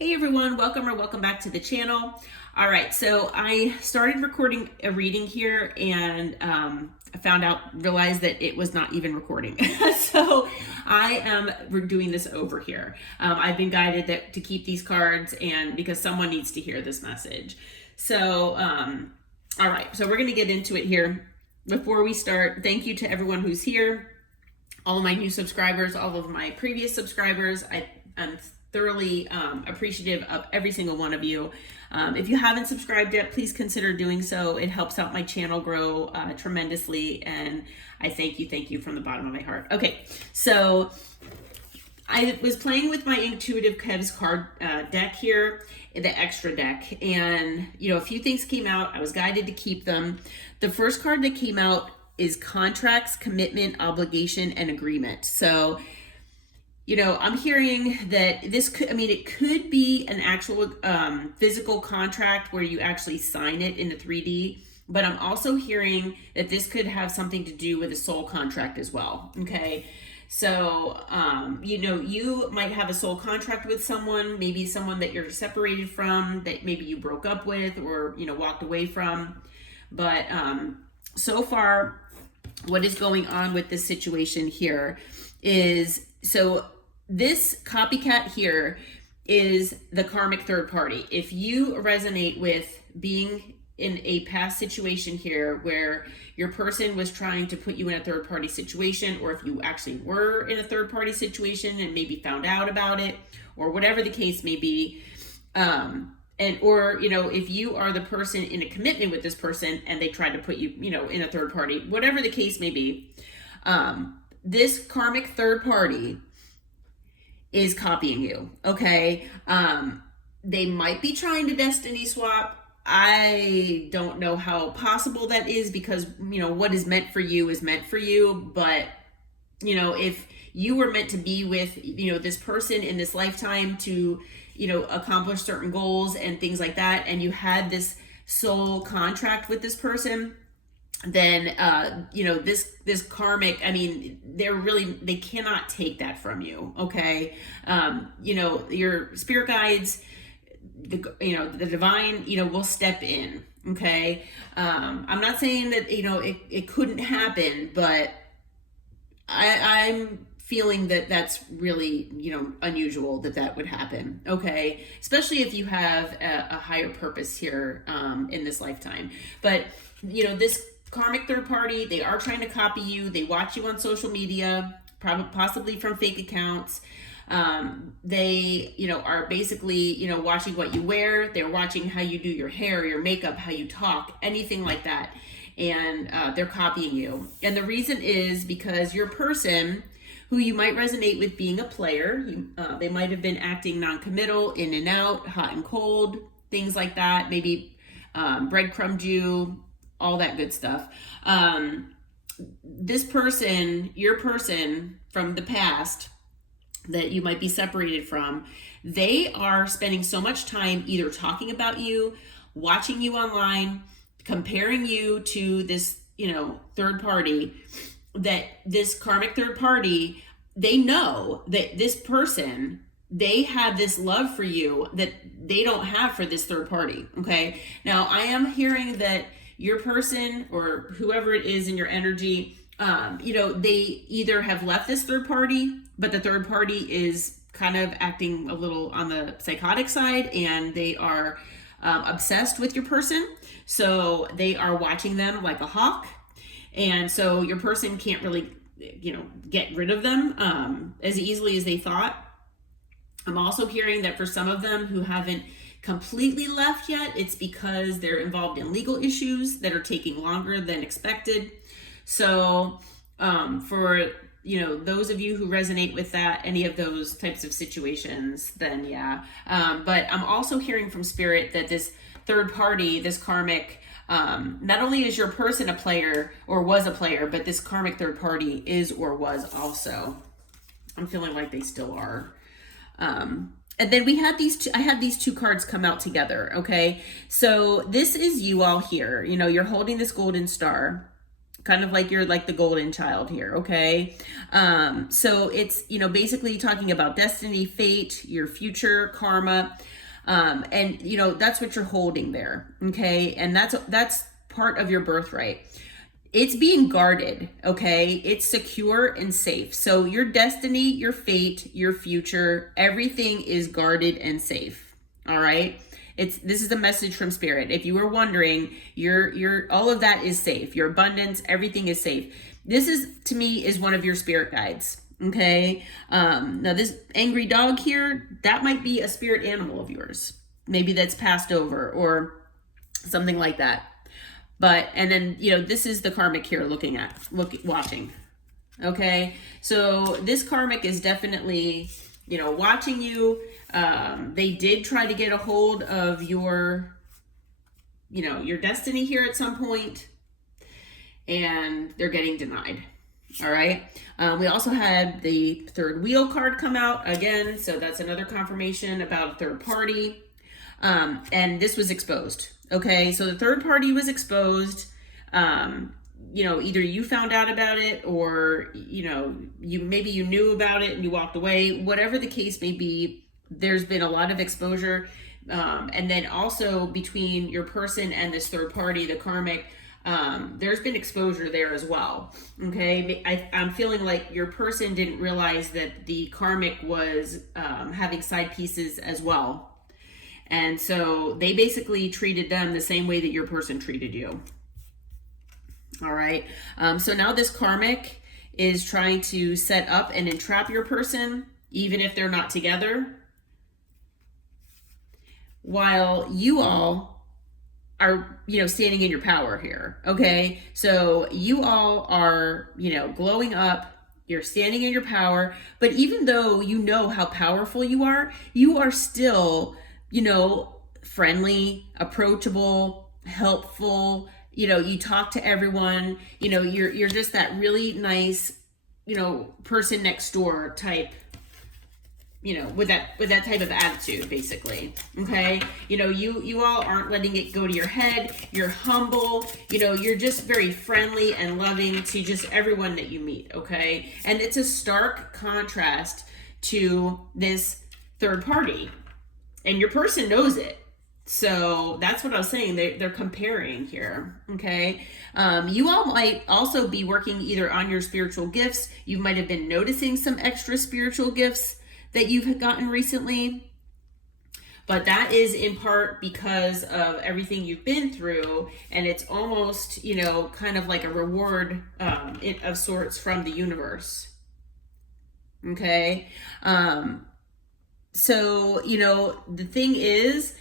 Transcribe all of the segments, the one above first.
Hey everyone, welcome back to the channel. All right, so I started recording a reading here and I realized that it was not even recording. So I am doing this over here. I've been guided to keep these cards and because someone needs to hear this message. So, all right, so we're gonna get into it here. Before we start, thank you to everyone who's here, all of my new subscribers, all of my previous subscribers. I'm thoroughly appreciative of every single one of you. If you haven't subscribed yet, please consider doing so. It helps out my channel grow tremendously, and I thank you from the bottom of my heart. Okay, so I was playing with my Intuitive Kev's card deck here, the extra deck, and a few things came out. I was guided to keep them. The first card that came out is contracts, commitment, obligation, and agreement. So I'm hearing that it could be an actual physical contract where you actually sign it in the 3D, but I'm also hearing that this could have something to do with a soul contract as well, okay? So, you might have a soul contract with someone, maybe someone that you're separated from, that maybe you broke up with or, walked away from. But so far, what is going on with this situation here is, so this copycat here is the karmic third party. If you resonate with being in a past situation here where your person was trying to put you in a third party situation, or if you actually were in a third party situation and maybe found out about it, or whatever the case may be, if you are the person in a commitment with this person and they tried to put you, in a third party, whatever the case may be, this karmic third party is copying you, okay? They might be trying to destiny swap. I don't know how possible that is because, what is meant for you is meant for you. But, if you were meant to be with, this person in this lifetime to, accomplish certain goals and things like that, and you had this soul contract with this person, then this karmic, they cannot take that from you, okay? Your spirit guides, the divine, will step in, okay? I'm not saying that it couldn't happen, but I'm feeling that that's really unusual that would happen, okay? Especially if you have a higher purpose here in this lifetime. But this karmic third party, they are trying to copy you. They watch you on social media, possibly from fake accounts. They are basically watching what you wear. They're watching how you do your hair, your makeup, how you talk, anything like that, and they're copying you. And the reason is because your person, who you might resonate with being a player, they might have been acting non-committal, in and out, hot and cold, things like that. Maybe breadcrumbed you, all that good stuff. This person, your person from the past that you might be separated from, they are spending so much time either talking about you, watching you online, comparing you to this, third party, that this karmic third party, they know that this person, they have this love for you that they don't have for this third party, okay? Now, I am hearing that your person or whoever it is in your energy, they either have left this third party, but the third party is kind of acting a little on the psychotic side, and they are obsessed with your person. So they are watching them like a hawk. And so your person can't really, get rid of them as easily as they thought. I'm also hearing that for some of them who haven't completely left yet, it's because they're involved in legal issues that are taking longer than expected. So for those of you who resonate with that, any of those types of situations, then yeah. But I'm also hearing from spirit that this third party, this karmic, not only is your person a player or was a player, but this karmic third party is or was also. I'm feeling like they still are. And then I had these two cards come out together, okay? So this is you all here. You're holding this golden star kind of like you're like the golden child here, okay? So it's, you know, basically talking about destiny, fate, your future, karma, and, you know, that's what you're holding there, okay? And that's part of your birthright. It's being guarded, okay? It's secure and safe. So your destiny, your fate, your future, everything is guarded and safe, all right? This is a message from Spirit. If you were wondering, your all of that is safe. Your abundance, everything is safe. This is, to me, is one of your spirit guides. Okay. Now this angry dog here, that might be a spirit animal of yours. Maybe that's passed over or something like that. But, and then, you know, this is the karmic here watching. Okay. So this karmic is definitely, you know, watching you. They did try to get a hold of your, you know, your destiny here at some point, and they're getting denied. All right. We also had the third wheel card come out again. So that's another confirmation about a third party. And this was exposed. Okay. So the third party was exposed. You know, either you found out about it or, you know, maybe you knew about it and you walked away, whatever the case may be. There's been a lot of exposure. And then also between your person and this third party, the karmic, there's been exposure there as well. Okay. I'm feeling like your person didn't realize that the karmic was, having side pieces as well. And so they basically treated them the same way that your person treated you. All right. So now this karmic is trying to set up and entrap your person, even if they're not together, while you all are, you know, standing in your power here. Okay. So you all are, you know, glowing up, you're standing in your power, but even though you know how powerful you are still, you know, friendly, approachable, helpful. You know, you talk to everyone, you know, you're just that really nice, you know, person next door type, you know, with that type of attitude, basically. Okay. You know, you all aren't letting it go to your head. You're humble, you know, you're just very friendly and loving to just everyone that you meet. Okay. And it's a stark contrast to this third party, and your person knows it. So that's what I was saying. They're comparing here. Okay. You all might also be working either on your spiritual gifts. You might have been noticing some extra spiritual gifts that you've gotten recently, but that is in part because of everything you've been through. And it's almost, you know, kind of like a reward, of sorts from the universe. Okay. So, you know, the thing is,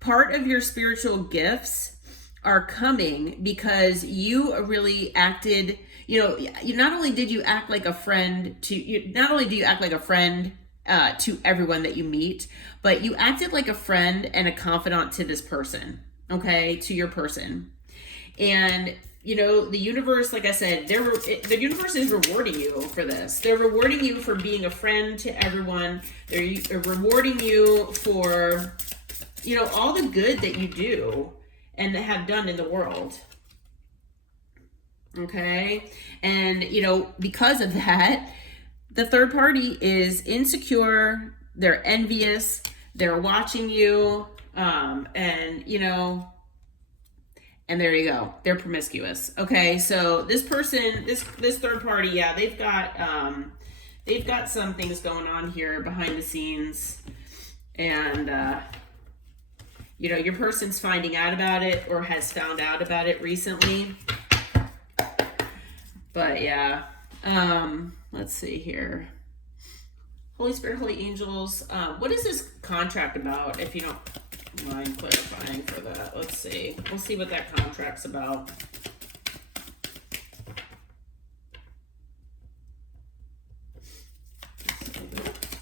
part of your spiritual gifts are coming because you really acted, you know, not only did you act like a friend not only do you act like a friend to everyone that you meet, but you acted like a friend and a confidant to this person, okay, to your person. And, you know, the universe, like I said, the universe is rewarding you for this. They're rewarding you for being a friend to everyone. They're rewarding you for, you know, all the good that you do and have done in the world. Okay. And, you know, because of that, the third party is insecure. They're envious. They're watching you. And, you know, and there you go. They're promiscuous. Okay. So this person, this third party, yeah, they've got some things going on here behind the scenes, and, you know, your person's finding out about it or has found out about it recently. But yeah, let's see here. Holy Spirit, Holy Angels. What is this contract about? If you don't mind clarifying for that. Let's see. We'll see what that contract's about.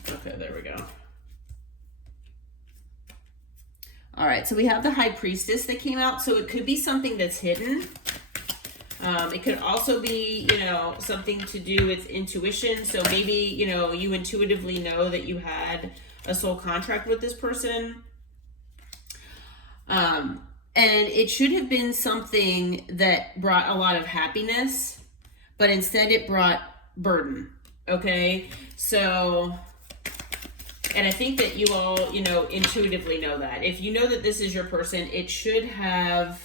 Okay, there we go. All right, so we have the High Priestess that came out. So it could be something that's hidden. It could also be, you know, something to do with intuition. So maybe, you know, you intuitively know that you had a soul contract with this person. And it should have been something that brought a lot of happiness, but instead it brought burden. Okay, so, and I think that you all, you know, intuitively know that. If you know that this is your person, it should have,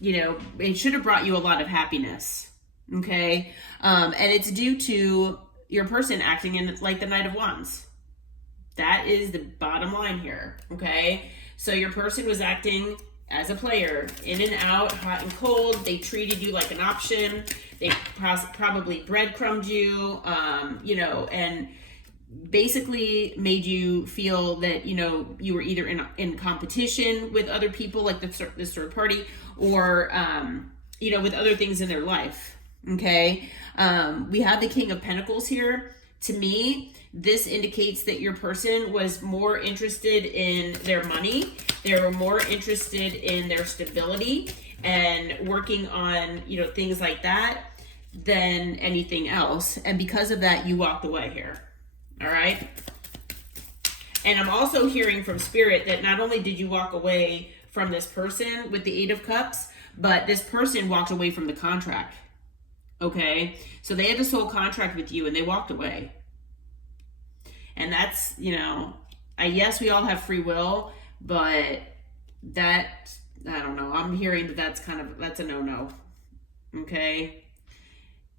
you know, it should have brought you a lot of happiness. Okay, and it's due to your person acting in like the Knight of Wands. That is the bottom line here. Okay, so your person was acting as a player, in and out, hot and cold. They treated you like an option. They probably breadcrumbed you, you know, and basically made you feel that, you know, you were either in competition with other people, like this third party, or, you know, with other things in their life. Okay. We have the King of Pentacles here. To me, this indicates that your person was more interested in their money. They were more interested in their stability and working on, you know, things like that than anything else. And because of that, you walked away here. All right. And I'm also hearing from Spirit that not only did you walk away from this person with the 8 of Cups, but this person walked away from the contract. Okay. So they had a soul contract with you and they walked away. And that's, you know, yes, we all have free will, but that, I don't know. I'm hearing that that's a no-no. Okay.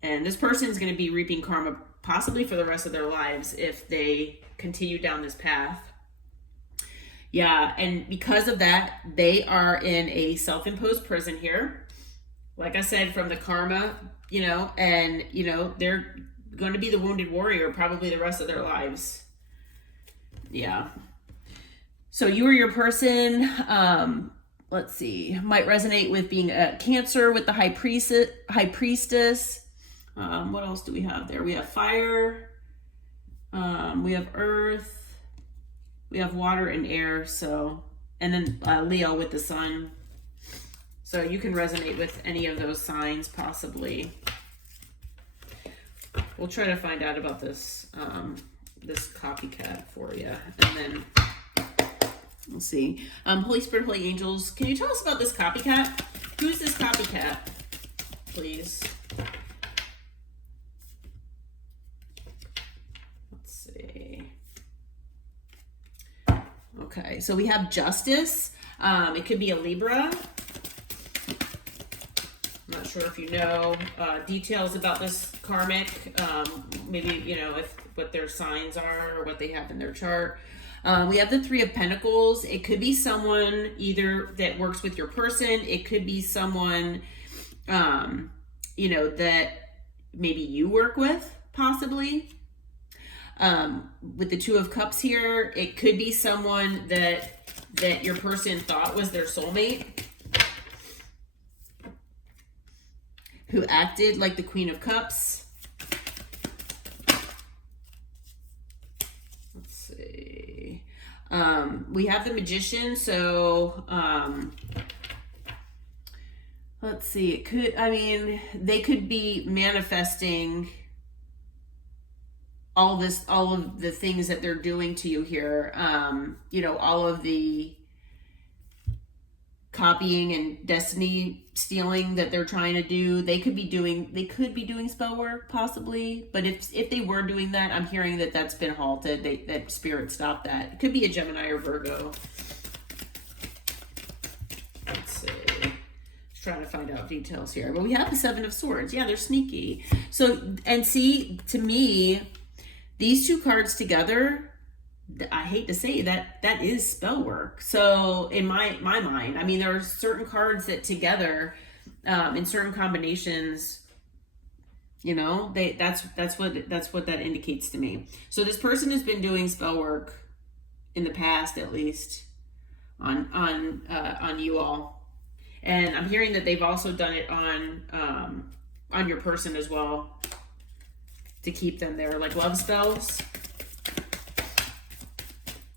And this person is going to be reaping karma possibly for the rest of their lives if they continue down this path. Yeah. And because of that, they are in a self-imposed prison here. Like I said, from the karma, you know, and, you know, they're going to be the wounded warrior probably the rest of their lives. Yeah. So you or your person, let's see, might resonate with being a Cancer with the High Priestess. What else do we have there? We have fire. We have earth. We have water and air. So, and then Leo with the sun. So you can resonate with any of those signs possibly. We'll try to find out about this, this copycat for you. And then we'll see. Holy Spirit, Holy Angels, can you tell us about this copycat? Who's this copycat, please? Let's see. Okay, so we have Justice. It could be a Libra. I'm not sure if you know details about this karmic. Maybe, you know, what their signs are or what they have in their chart. We have the 3 of Pentacles. It could be someone either that works with your person. It could be someone, you know, that maybe you work with, possibly. With the 2 of Cups here, it could be someone that your person thought was their soulmate, who acted like the Queen of Cups. Let's see. We have the Magician. So, let's see. It could, I mean, they could be manifesting all of the things that they're doing to you here. You know, all of the copying and destiny stealing that they're trying to do. They could be doing spell work possibly, but if they were doing that, I'm hearing that that's been halted. That Spirit stopped that. It could be a Gemini or Virgo. Let's see. Just trying to find out details here. But we have the 7 of Swords. Yeah, they're sneaky. So, and see, to me, these 2 cards together, I hate to say that is spell work. So in my mind, I mean, there are certain cards that together, in certain combinations, you know, that's what that indicates to me. So this person has been doing spell work in the past, at least on you all, and I'm hearing that they've also done it on your person as well to keep them there, like love spells.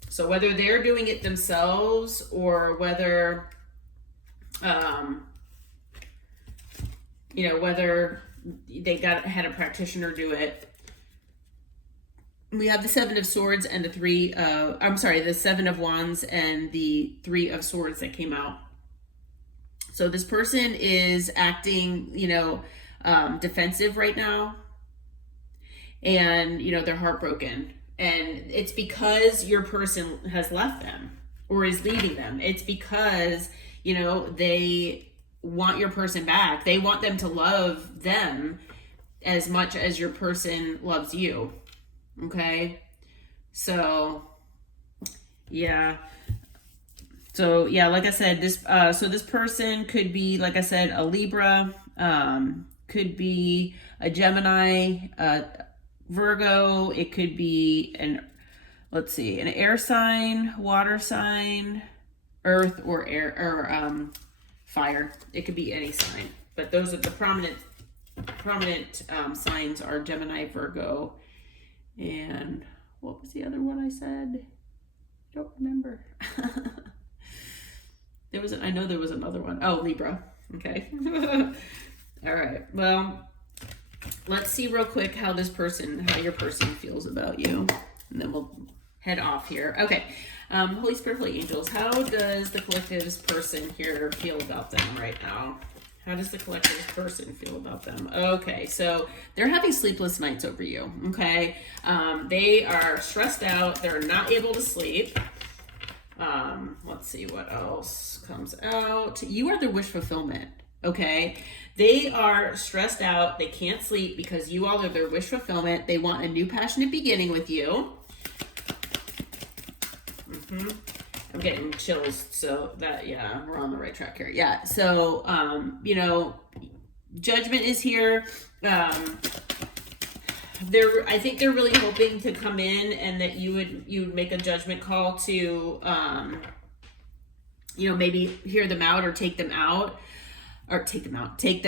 So whether they're doing it themselves or whether, you know, whether they had a practitioner do it. We have the 7 of Swords and the 7 of Wands and the 3 of Swords that came out. So this person is acting, defensive right now, and, they're heartbroken. And it's because your person has left them or is leaving them. It's because, they want your person back. They want them to love them as much as your person loves you. Okay? So, yeah. So, yeah, like I said, this person could be, like I said, a Libra, could be a Gemini, Virgo. It could be an air sign, water sign, earth, or air, or fire. It could be any sign, but those are the prominent signs are Gemini, Virgo, and what was the other one I said? I don't remember. I know there was another one. Oh, Libra. Okay. All right. Well, let's see real quick how your person feels about you, and then we'll head off here. Okay. Holy Spirit, Holy Angels, how does the collective's person here feel about them right now? How does the collective's person feel about them? Okay, so they're having sleepless nights over you, okay? They are stressed out. They're not able to sleep. Let's see what else comes out. You are their wish fulfillment, okay? They are stressed out. They can't sleep because you all are their wish fulfillment. They want a new passionate beginning with you. I'm getting chills, so that, yeah, we're on the right track here. Yeah, so, judgment is here. I think they're really hoping to come in and that you would make a judgment call to, maybe hear them out or take them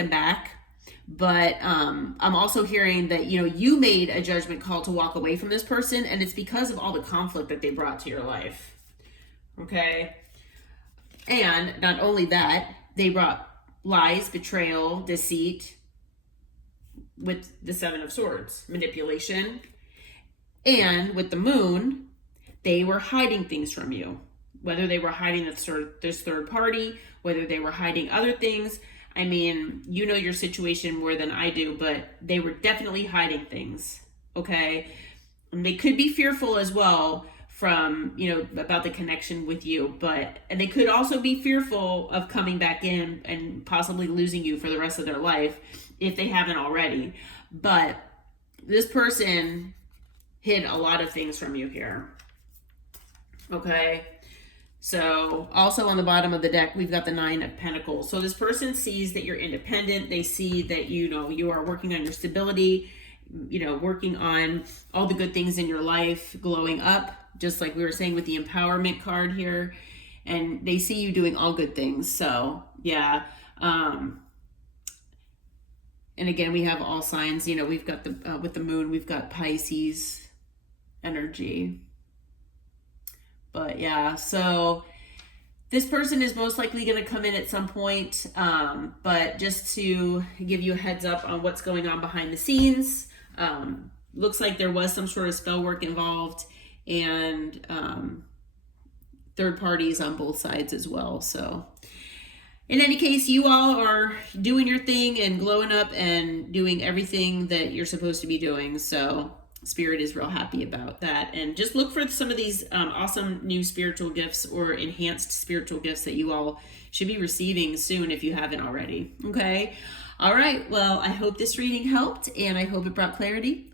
back. But I'm also hearing that, you made a judgment call to walk away from this person, and it's because of all the conflict that they brought to your life. Okay? And not only that, they brought lies, betrayal, deceit with the Seven of Swords, manipulation. And with the Moon, they were hiding things from you. Whether they were hiding this third party, whether they were hiding other things. I mean, you know your situation more than I do, but they were definitely hiding things, okay? And they could be fearful as well from, about the connection with you, and they could also be fearful of coming back in and possibly losing you for the rest of their life if they haven't already. But this person hid a lot of things from you here, okay? So also on the bottom of the deck, we've got the Nine of Pentacles. So this person sees that you're independent. They see that, you are working on your stability, working on all the good things in your life, glowing up, just like we were saying with the empowerment card here. And they see you doing all good things. So yeah. And again, we have all signs, we've got with the Moon, we've got Pisces energy. But yeah, so this person is most likely going to come in at some point, but just to give you a heads up on what's going on behind the scenes, looks like there was some sort of spell work involved, and third parties on both sides as well. So in any case, you all are doing your thing and glowing up and doing everything that you're supposed to be doing. So Spirit is real happy about that. And just look for some of these awesome new spiritual gifts or enhanced spiritual gifts that you all should be receiving soon if you haven't already. Okay. All right. Well, I hope this reading helped, and I hope it brought clarity.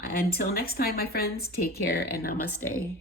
Until next time, my friends, take care and namaste.